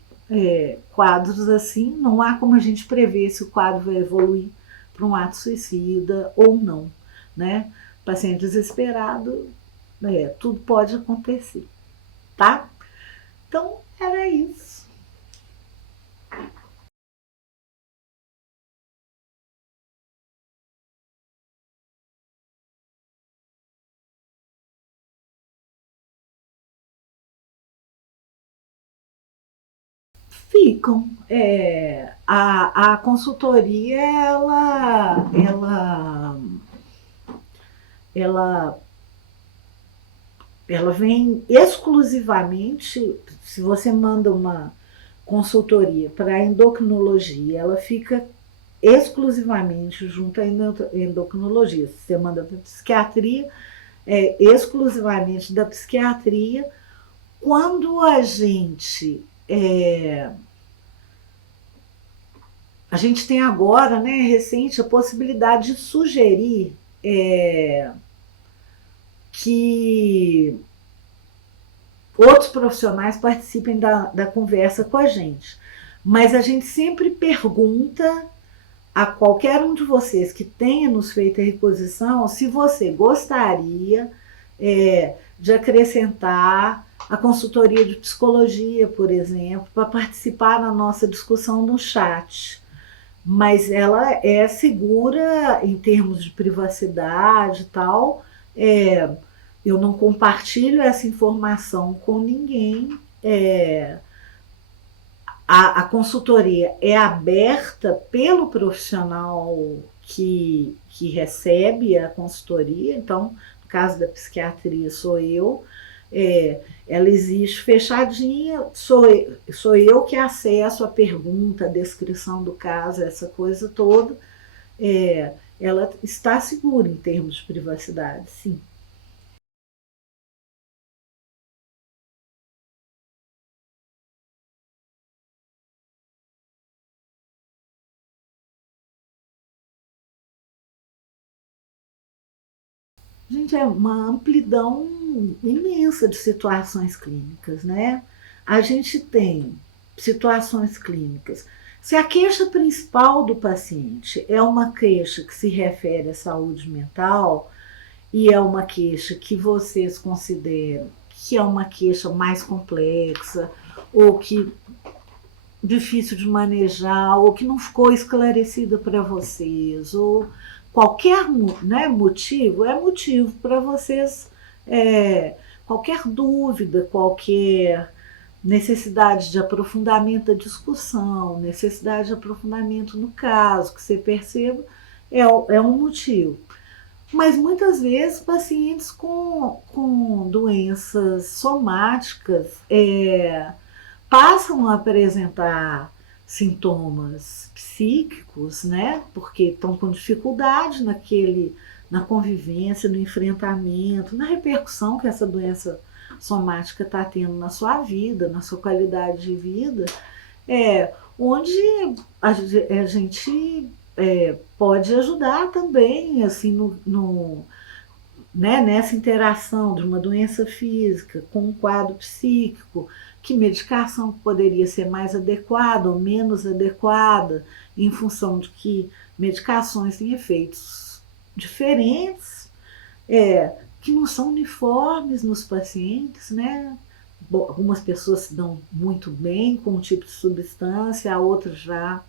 quadros assim, não há como a gente prever se o quadro vai evoluir para um ato suicida ou não, né? Paciente desesperado, tudo pode acontecer, tá? Então, era isso. Ficam. A consultoria, ela ela vem exclusivamente, se você manda uma consultoria para endocrinologia, ela fica exclusivamente junto à endocrinologia. Se você manda para psiquiatria, exclusivamente da psiquiatria. Quando a gente tem agora, né, recente, a possibilidade de sugerir que outros profissionais participem da conversa com a gente. Mas a gente sempre pergunta a qualquer um de vocês que tenha nos feito a reposição se você gostaria de acrescentar a consultoria de psicologia, por exemplo, para participar na nossa discussão no chat. Mas ela é segura em termos de privacidade e tal. Eu não compartilho essa informação com ninguém. A consultoria é aberta pelo profissional que recebe a consultoria. Então, no caso da psiquiatria, sou eu. Ela existe fechadinha, sou eu que acesso a pergunta, a descrição do caso, essa coisa toda. Ela está segura em termos de privacidade, sim. Gente, é uma amplidão imensa de situações clínicas, né? A gente tem situações clínicas. Se a queixa principal do paciente é uma queixa que se refere à saúde mental e é uma queixa que vocês consideram que é uma queixa mais complexa ou que difícil de manejar ou que não ficou esclarecida para vocês ou qualquer, né, motivo, é motivo para vocês, qualquer dúvida, qualquer necessidade de aprofundamento da discussão, necessidade de aprofundamento no caso, que você perceba, é um motivo. Mas muitas vezes pacientes com doenças somáticas passam a apresentar sintomas psíquicos, né? Porque estão com dificuldade na convivência, no enfrentamento, na repercussão que essa doença somática está tendo na sua vida, na sua qualidade de vida, onde a gente pode ajudar também, assim, né, nessa interação de uma doença física com um quadro psíquico, que medicação poderia ser mais adequada ou menos adequada, em função de que medicações têm efeitos diferentes, que não são uniformes nos pacientes, né? Algumas pessoas se dão muito bem com um tipo de substância, outras já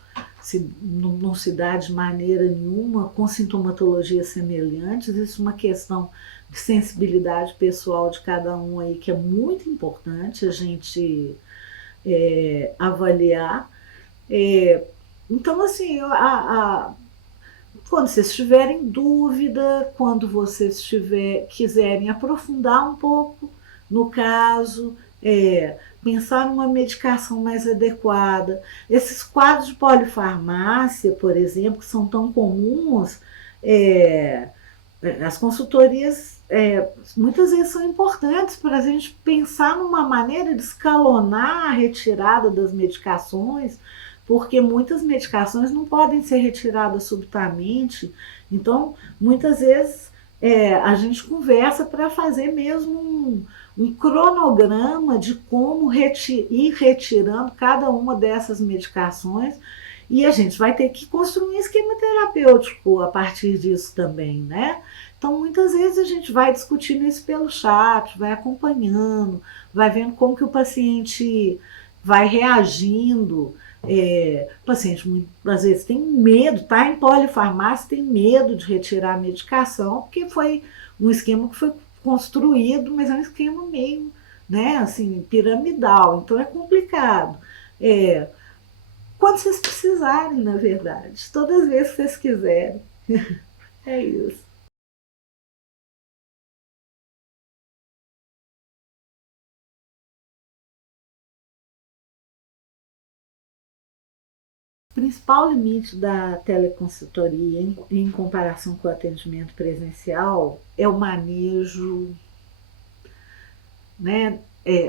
não se dá de maneira nenhuma, com sintomatologias semelhantes. Isso é uma questão de sensibilidade pessoal de cada um aí, que é muito importante a gente avaliar. Então, assim, quando vocês tiverem dúvida, quando vocês quiserem aprofundar um pouco no caso, pensar numa medicação mais adequada. Esses quadros de polifarmácia, por exemplo, que são tão comuns, as consultorias muitas vezes são importantes para a gente pensar numa maneira de escalonar a retirada das medicações, porque muitas medicações não podem ser retiradas subitamente. Então, muitas vezes a gente conversa para fazer mesmo um cronograma de como ir retirando cada uma dessas medicações, e a gente vai ter que construir um esquema terapêutico a partir disso também, né? Então, muitas vezes a gente vai discutindo isso pelo chat, vai acompanhando, vai vendo como que o paciente vai reagindo. O paciente muitas vezes tem medo, está em polifarmácia, tem medo de retirar a medicação, porque foi um esquema que foi construído, mas é um esquema meio, né, assim, piramidal, então é complicado. Quando vocês precisarem, na verdade, todas as vezes que vocês quiserem. É isso. O principal limite da teleconsultoria em comparação com o atendimento presencial é o manejo, né,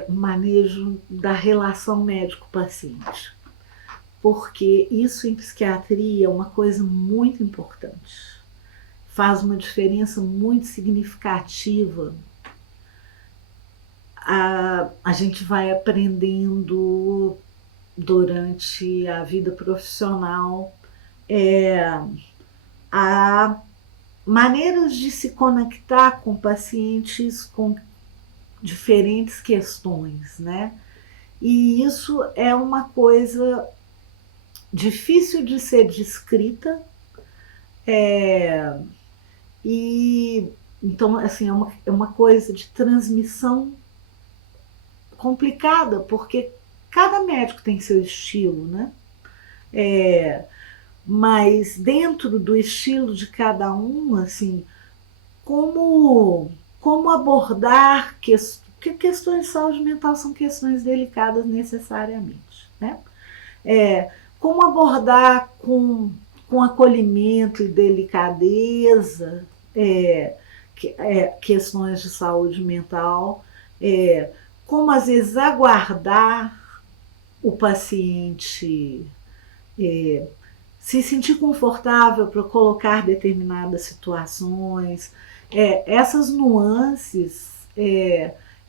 o manejo da relação médico-paciente, porque isso em psiquiatria é uma coisa muito importante, faz uma diferença muito significativa. A gente vai aprendendo durante a vida profissional a maneiras de se conectar com pacientes com diferentes questões, né? E isso é uma coisa difícil de ser descrita, e então, assim, é uma coisa de transmissão complicada, porque cada médico tem seu estilo, né? Mas dentro do estilo de cada um, assim, como abordar porque questões de saúde mental são questões delicadas necessariamente, né? Como abordar com acolhimento e delicadeza questões de saúde mental, como às vezes aguardar o paciente se sentir confortável para colocar determinadas situações. Essas nuances,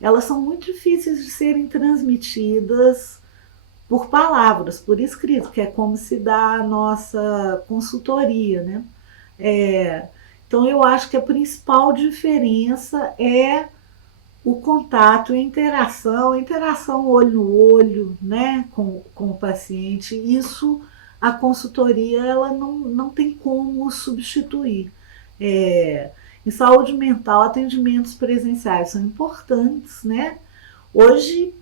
elas são muito difíceis de serem transmitidas por palavras, por escrito, que é como se dá a nossa consultoria, né? Então, eu acho que a principal diferença é o contato, a interação olho no olho, né, com o paciente. Isso a consultoria ela não tem como substituir. Em saúde mental, atendimentos presenciais são importantes, né? Hoje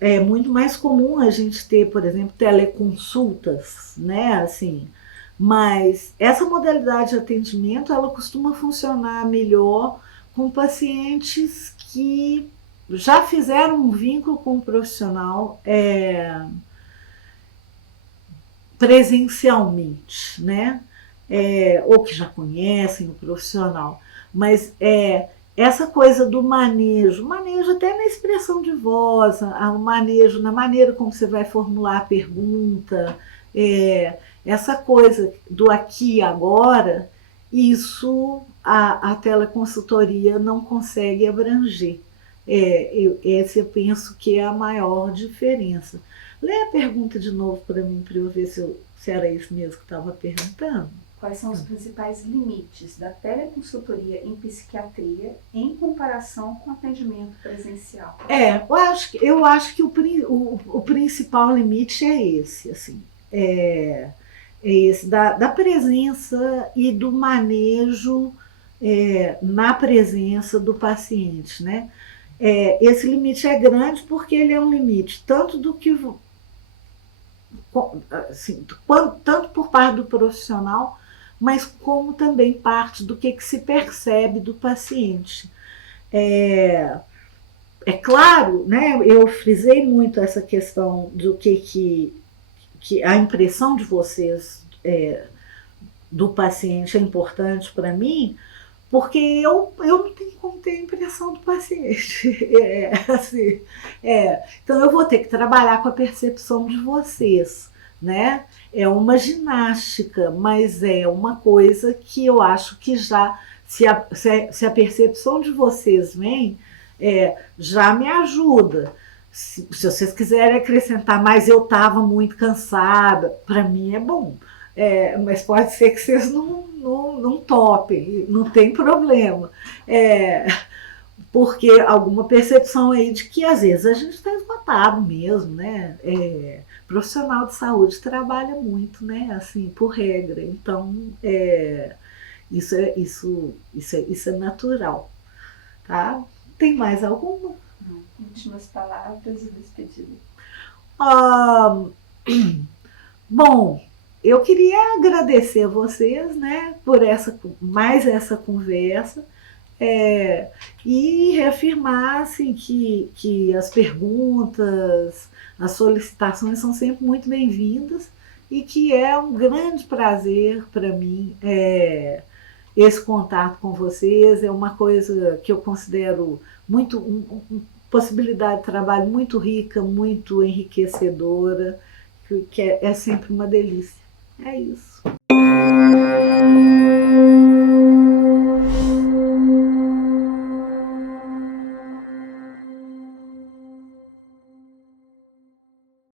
é muito mais comum a gente ter, por exemplo, teleconsultas, né? Assim, mas essa modalidade de atendimento ela costuma funcionar melhor com pacientes que já fizeram um vínculo com o profissional presencialmente, né? Ou que já conhecem o profissional. Mas essa coisa do manejo até na expressão de voz, o manejo na maneira como você vai formular a pergunta, essa coisa do aqui e agora, isso a teleconsultoria não consegue abranger. Essa eu penso que é a maior diferença. Lê a pergunta de novo para mim, para eu ver se era isso mesmo que estava perguntando. Quais são os principais limites da teleconsultoria em psiquiatria em comparação com atendimento presencial? Eu acho que o principal limite é esse, assim, esse da presença e do manejo na presença do paciente, né? Esse limite é grande porque ele é um limite tanto do que assim, tanto por parte do profissional, mas como também parte do que se percebe do paciente. É claro, né, eu frisei muito essa questão do que a impressão de vocês do paciente é importante para mim, porque eu não tenho como ter a impressão do paciente. Assim, então eu vou ter que trabalhar com a percepção de vocês, né? É uma ginástica, mas é uma coisa que eu acho que já, se a percepção de vocês vem, já me ajuda. Se vocês quiserem acrescentar, mas eu estava muito cansada, para mim é bom. Mas pode ser que vocês não topem, não tem problema. Porque alguma percepção aí de que às vezes a gente está esgotado mesmo, né? Profissional de saúde trabalha muito, né? Assim, por regra. Então, isso é natural, tá? Tem mais alguma? Últimas palavras e despedida. Bom, eu queria agradecer a vocês, né, por mais essa conversa, e reafirmar assim, que as perguntas, as solicitações são sempre muito bem-vindas e que é um grande prazer para mim esse contato com vocês. É uma coisa que eu considero muito possibilidade de trabalho muito rica, muito enriquecedora, que é sempre uma delícia. É isso.